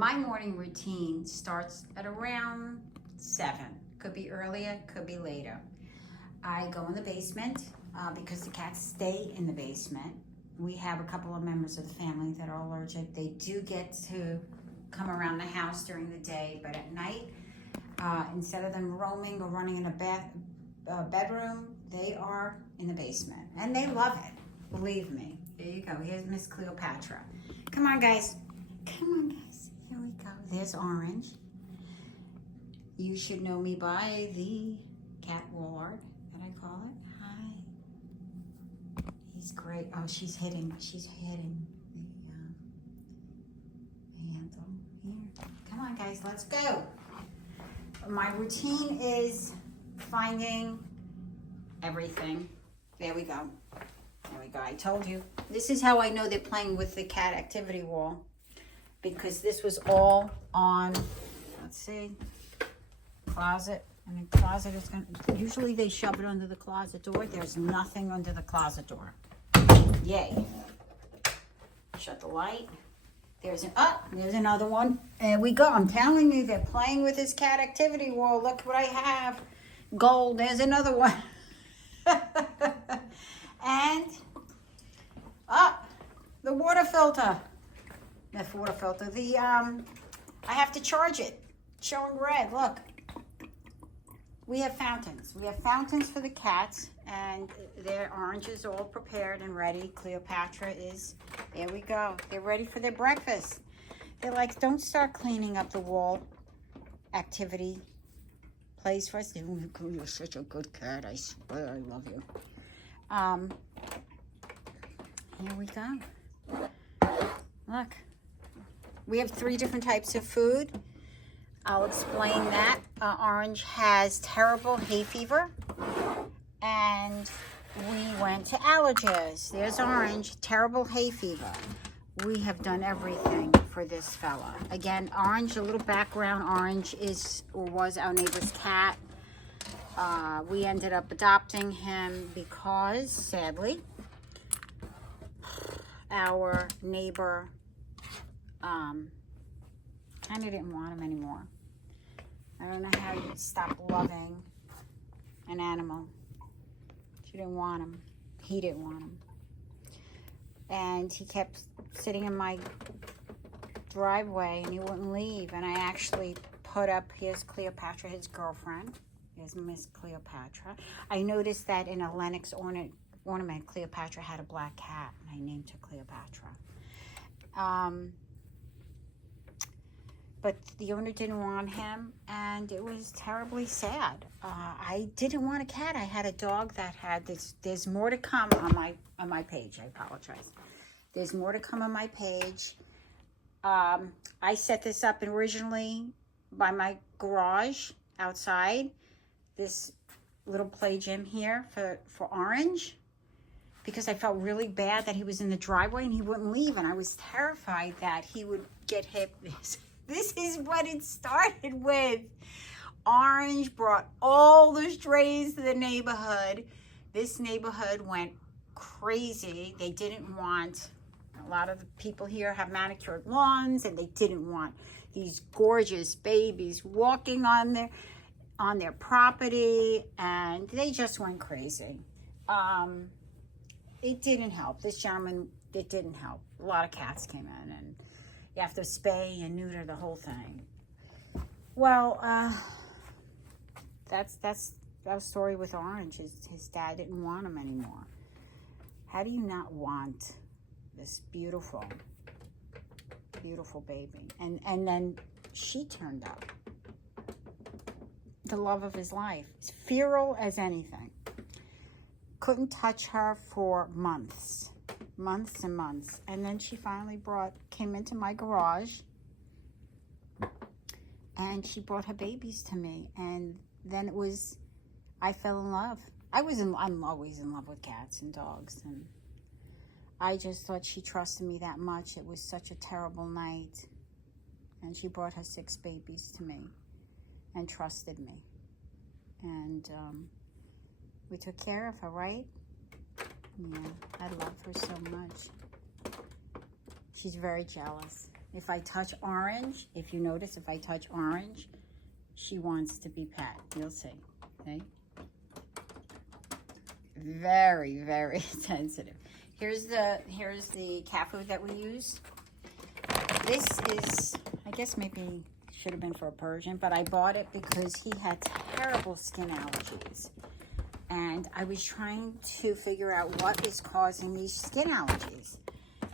My morning routine starts at around 7. Could be earlier, could be later. I go in the basement because the cats stay in the basement. We have a couple of members of the family that are allergic. They do get to come around the house during the day, but at night, instead of them roaming or running in a bedroom, they are in the basement. And they love it, believe me. There you go. Here's Miss Cleopatra. Come on, guys. Come on, guys. Here we go. There's Orange. You should know me by the cat wall art that I call it. Hi. He's great. Oh, she's hitting the handle here. Come on, guys. Let's go. My routine is finding everything. There we go. There we go. I told you. This is how I know they're playing with the cat activity wall, because this was all on, let's see, closet. And the closet is going to, usually they shove it under the closet door. There's nothing under the closet door. Yay. Shut the light. There's another one. There we go. I'm telling you, they're playing with this cat activity wall. Look what I have. Gold. There's another one. And the water filter. The water filter. I have to charge it. It's showing red. Look. We have fountains. We have fountains for the cats, and their Orange is all prepared and ready. Cleopatra is, there we go. They're ready for their breakfast. They're like, don't start cleaning up the wall activity place for us. You're such a good cat. I swear I love you. Here we go. Look. We have 3 different types of food. I'll explain that. Orange has terrible hay fever, and we went to allergists. There's Orange, terrible hay fever. We have done everything for this fella. Again, Orange, a little background, Orange was our neighbor's cat. We ended up adopting him because, sadly, our neighbor kind of didn't want him anymore. I don't know how you stop loving an animal. She didn't want him. He didn't want him. And he kept sitting in my driveway and he wouldn't leave. And I actually put up, here's Cleopatra, his girlfriend. Here's Miss Cleopatra. I noticed that in a Lenox ornament, Cleopatra had a black cat, and I named her Cleopatra. But the owner didn't want him, and it was terribly sad. I didn't want a cat. I had a dog that had this. There's more to come on my page. I apologize. There's more to come on my page. I set this up originally by my garage outside. This little play gym here for Orange, because I felt really bad that he was in the driveway and he wouldn't leave, and I was terrified that he would get hit. This is what it started with. Orange brought all the strays to the neighborhood. This neighborhood went crazy. They didn't want, a lot of the people here have manicured lawns, and they didn't want these gorgeous babies walking on their property, and they just went crazy. It didn't help. This gentleman, it didn't help. A lot of cats came in, and you have to spay and neuter the whole thing. Well, that's our story with Orange. His dad didn't want him anymore. How do you not want this beautiful, beautiful baby? And then she turned up. The love of his life. As feral as anything. Couldn't touch her for months and months, and then she finally came into my garage, and she brought her babies to me, and then I fell in love. I'm always in love with cats and dogs, and I just thought she trusted me that much. It was such a terrible night, and she brought her 6 babies to me and trusted me, and we took care of her, right? Yeah, I love her so much. She's very jealous. If I touch Orange, if you notice, if I touch Orange, she wants to be pet. You'll see. Okay. Very, very sensitive. Here's the cat food that we use. This is, I guess maybe should have been for a Persian, but I bought it because he had terrible skin allergies. And I was trying to figure out what is causing these skin allergies.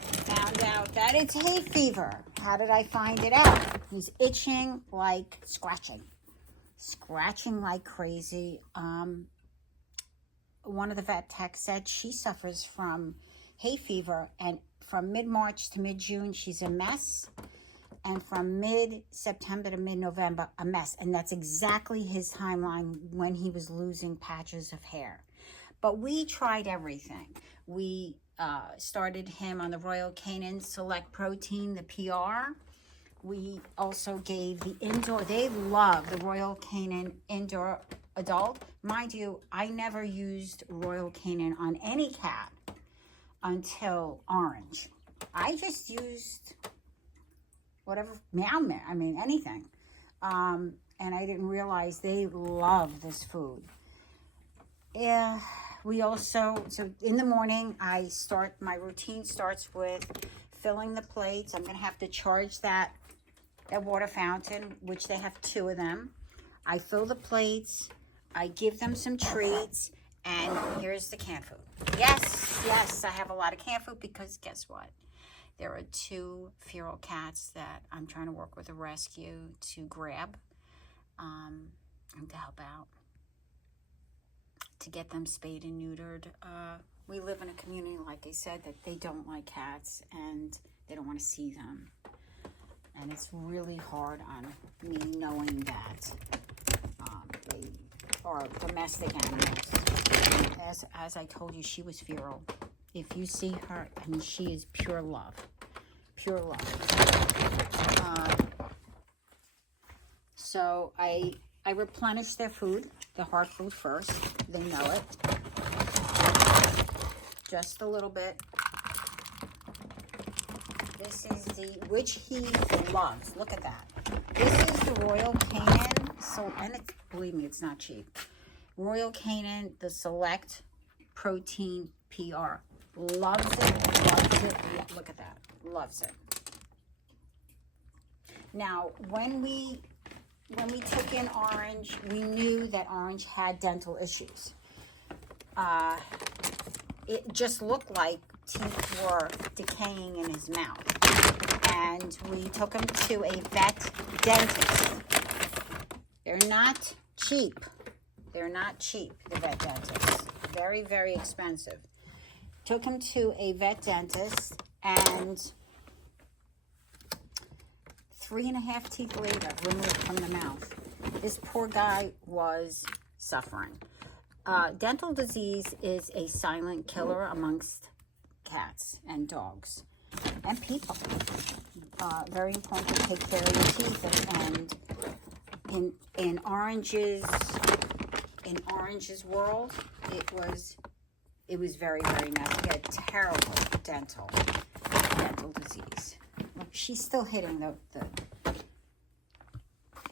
Found out that it's hay fever. How did I find it out? He's itching like scratching like crazy. One of the vet techs said she suffers from hay fever, and from mid-March to mid-June, she's a mess. And from mid-September to mid-November, a mess. And that's exactly his timeline when he was losing patches of hair. But we tried everything. We started him on the Royal Canin Select Protein, the PR. We also gave the indoor, they love the Royal Canin Indoor Adult. Mind you, I never used Royal Canin on any cat until Orange. I just used whatever, meow, I mean, anything. And I didn't realize they love this food. Yeah, we also, so in the morning, my routine starts with filling the plates. I'm going to have to charge that water fountain, which they have 2 of them. I fill the plates, I give them some treats, and here's the canned food. Yes, I have a lot of canned food because guess what? There are 2 feral cats that I'm trying to work with a rescue to grab and to help out, to get them spayed and neutered. We live in a community, like I said, that they don't like cats and they don't want to see them. And it's really hard on me knowing that they are domestic animals. As I told you, she was feral. If you see her, I mean, she is pure love. Pure love. So I replenish their food, the hard food first. They know it. Just a little bit. This is which he loves. Look at that. This is the Royal Canin. So, and it's, believe me, it's not cheap. Royal Canin, the Select Protein PR. Loves it. Look at that. Loves it. Now, when we took in Orange, we knew that Orange had dental issues. It just looked like teeth were decaying in his mouth. And we took him to a vet dentist. They're not cheap. They're not cheap, the vet dentists. Very, very expensive. Took him to a vet dentist, and 3.5 teeth later, removed from the mouth. This poor guy was suffering. Dental disease is a silent killer amongst cats and dogs and people. Very important to take care of your teeth. And in Orange's world, it was very, very nasty. He had terrible dental disease. Look, she's still hitting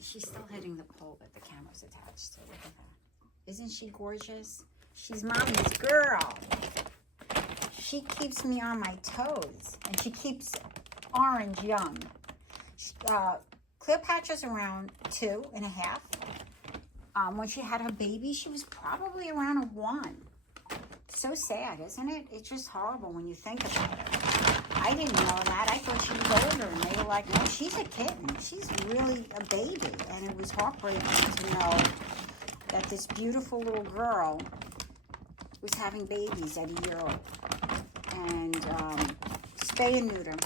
she's still hitting the pole that the camera's attached to. Look at that. Isn't she gorgeous? She's mommy's girl. She keeps me on my toes, and she keeps Orange young. Cleopatra's around 2.5. When she had her baby, she was probably around a 1. So sad, isn't it? It's just horrible when you think about it. I didn't know that. I thought she was older, and they were like, no, she's a kitten. She's really a baby. And it was heartbreaking to know that this beautiful little girl was having babies at a year old. And spay and neuter.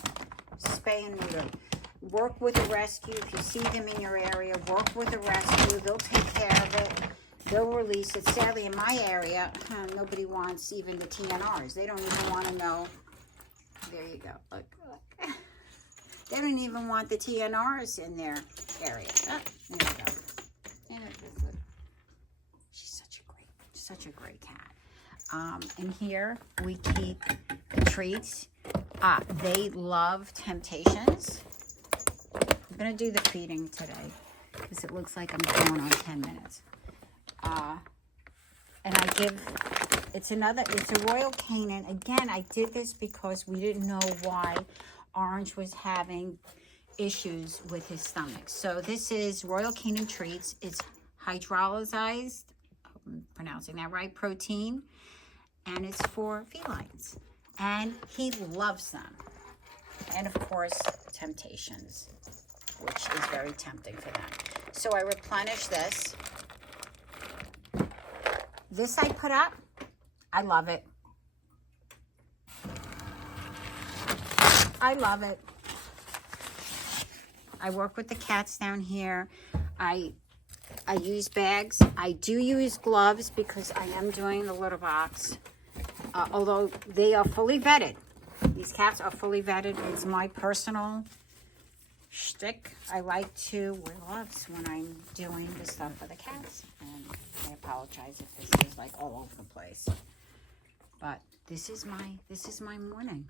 Spay and neuter. Work with a rescue. If you see them in your area, work with a rescue. They'll take care of it. They'll release it. Sadly, in my area, nobody wants even the TNRs. They don't even want to know. There you go. Look. They don't even want the TNRs in their area. There you go. She's such a great cat. And here we keep the treats. They love Temptations. going to do the feeding today because it looks like I'm going on 10 minutes. And I give, it's a Royal Canin. Again, I did this because we didn't know why Orange was having issues with his stomach. So this is Royal Canin Treats. It's hydrolyzed, I'm pronouncing that right, protein, and it's for felines. And he loves them. And of course, Temptations, which is very tempting for them. So I replenish this. This I put up. I love it. I love it. I work with the cats down here. I use bags. I do use gloves because I am doing the litter box. Although they are fully vetted. These cats are fully vetted. It's my personal shtick. I like to wear gloves when I'm doing the stuff for the cats. And I apologize if this is like all over the place. But this is my morning.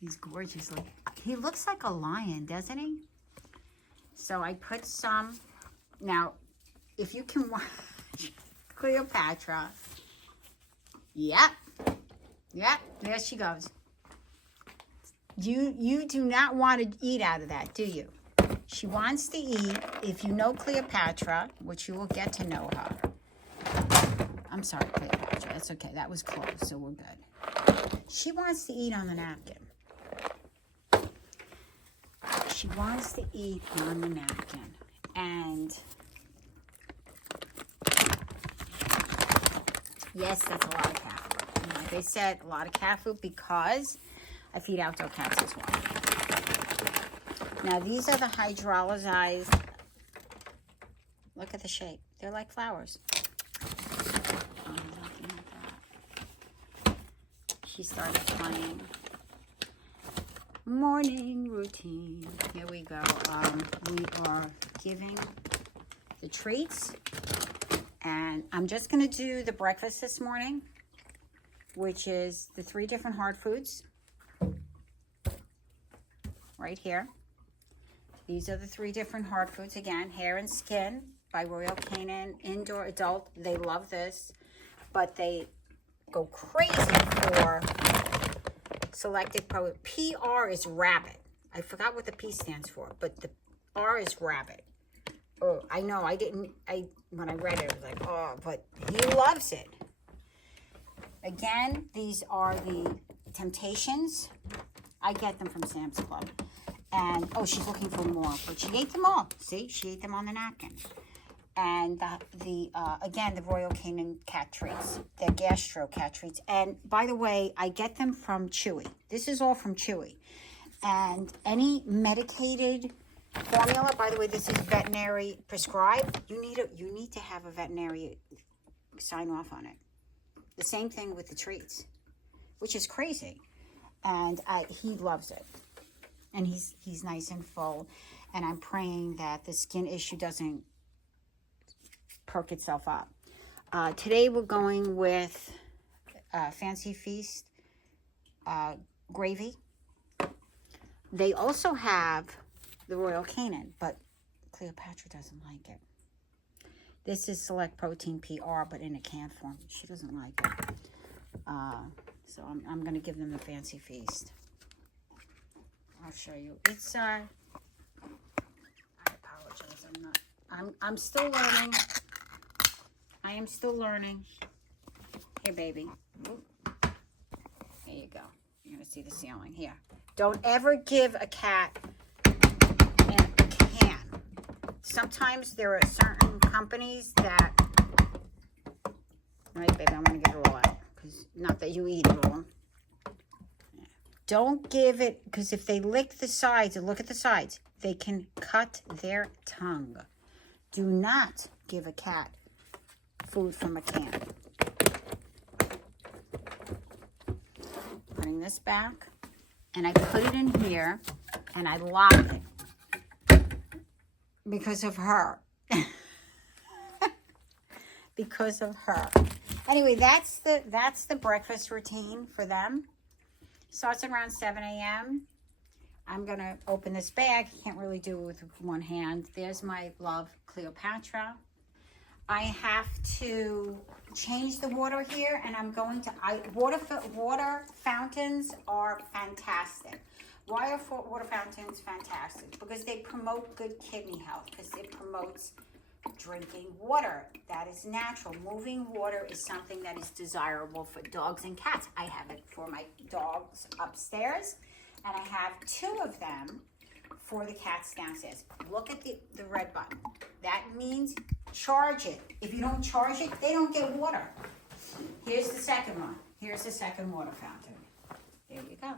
He's gorgeous. He looks like a lion, doesn't he? So I put some. Now, if you can watch Cleopatra. Yep, there she goes. You do not want to eat out of that, do you? She wants to eat. If you know Cleopatra, which you will get to know her. I'm sorry, Cleopatra. That's okay. That was close, so we're good. She wants to eat on the napkin. She wants to eat on the napkin. And yes, that's a lot of cat food. And like they said, a lot of cat food because I feed outdoor cats as well. Now, these are the hydrolyzed. Look at the shape. They're like flowers. She started playing. Morning routine. Here we go. We are giving the treats. And I'm just going to do the breakfast this morning, which is the 3 different hard foods. Right here. These are the 3 different hard foods. Again, Hair and Skin by Royal Canin. Indoor adult. They love this. But they go crazy for selected pro. PR is rabbit. I forgot what the P stands for, but the R is rabbit. Oh, I know. When I read it, I was like, oh, but he loves it. Again, these are the Temptations. I get them from Sam's Club. And, oh, she's looking for more. But she ate them all. See? She ate them on the napkin. And again, the Royal Canin cat treats. They're gastro cat treats. And, by the way, I get them from Chewy. This is all from Chewy. And any medicated formula, by the way, this is veterinary prescribed. You need to have a veterinary sign off on it. The same thing with the treats, which is crazy. And he loves it. And he's nice and full. And I'm praying that the skin issue doesn't perk itself up. Today we're going with Fancy Feast gravy. They also have the Royal Canin, but Cleopatra doesn't like it. This is Select Protein PR, but in a canned form. She doesn't like it. So I'm going to give them the Fancy Feast. I'll show you. It's I apologize. I'm still learning. I am still learning. Here, baby. Ooh. Here you go. You're going to see the ceiling. Here. Don't ever give a cat in a can. Sometimes there are certain companies that... Right, baby, I'm going to get it all out. Because not that you eat it all. Don't give it... Because if they lick the sides and look at the sides, they can cut their tongue. Do not give a cat food from a can. Putting this back, and I put it in here, and I lock it because of her. Because of her. Anyway, that's the breakfast routine for them. Starts around 7 a.m. I'm going to open this bag. Can't really do it with one hand. There's my love, Cleopatra. I have to change the water here, and I'm going to, water fountains are fantastic. Why are water fountains fantastic? Because they promote good kidney health, because it promotes drinking water. That is natural. Moving water is something that is desirable for dogs and cats. I have it for my dogs upstairs, and I have 2 of them for the cats downstairs. Look at the red button. That means charge it. If you don't charge it, they don't get water. Here's the second one. Here's the second water fountain. There you go.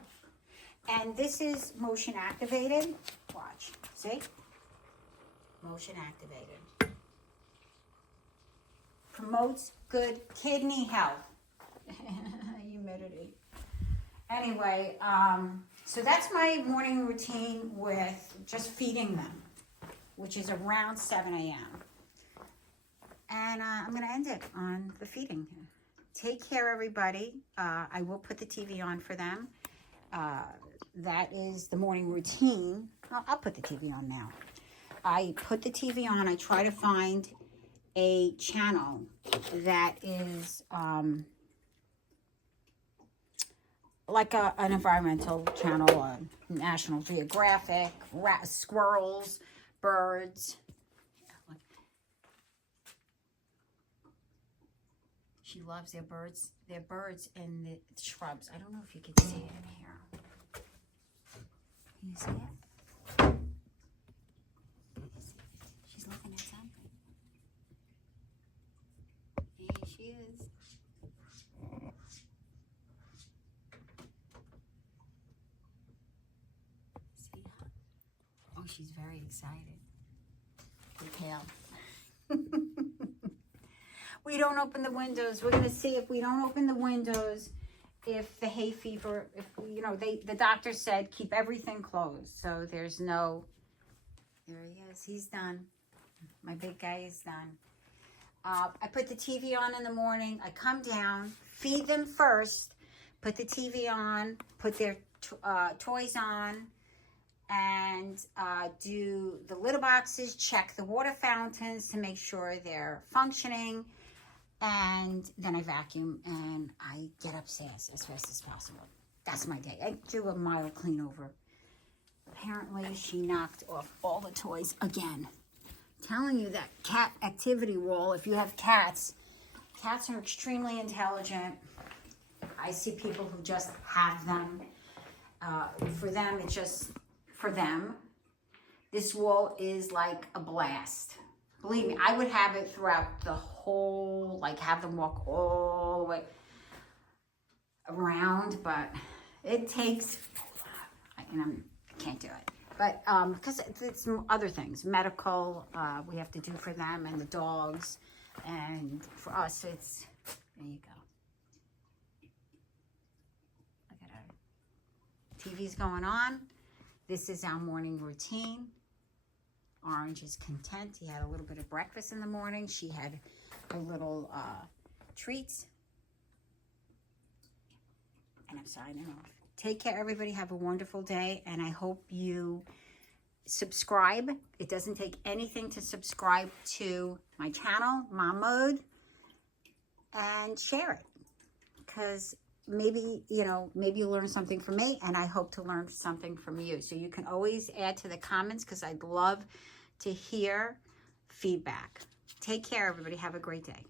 And this is motion activated. Watch. See? Motion activated. Promotes good kidney health. Humidity. Anyway, so that's my morning routine with just feeding them, which is around 7 a.m. And I'm going to end it on the feeding. Take care, everybody. I will put the TV on for them. That is the morning routine. I'll put the TV on now. I put the TV on. I try to find a channel that is like an environmental channel, National Geographic, squirrels, birds. She loves their birds in the shrubs. I don't know if you can see it in here. Can you see it? She's looking at something. There she is. See her? Oh, she's very excited. The tail. We don't open the windows. We're going to see if we don't open the windows, if the hay fever, if, you know, the doctor said keep everything closed. So there's no, there he is. He's done. My big guy is done. I put the TV on in the morning. I come down, feed them first, put the TV on, put their toys on, and do the litter boxes, check the water fountains to make sure they're functioning. And then I vacuum and I get upstairs as fast as possible. That's my day. I do a mild clean over. Apparently she knocked off all the toys again. I'm telling you, that cat activity wall, if you have cats are extremely intelligent. I see people who just have them. For them, it's just for them. This wall is like a blast. Believe me, I would have it throughout the whole, like have them walk all the way around, but it takes, and I can't do it. But because it's other things, medical, we have to do for them and the dogs, and for us, it's, there you go. Look at her. TV's going on. This is our morning routine. Orange is content. He had a little bit of breakfast in the morning. She had her little treats. And I'm signing off. Take care, everybody. Have a wonderful day. And I hope you subscribe. It doesn't take anything to subscribe to my channel, Mom Mode. And share it. Because maybe, you know, maybe you'll learn something from me. And I hope to learn something from you. So you can always add to the comments because I'd love to hear feedback. Take care, everybody. Have a great day.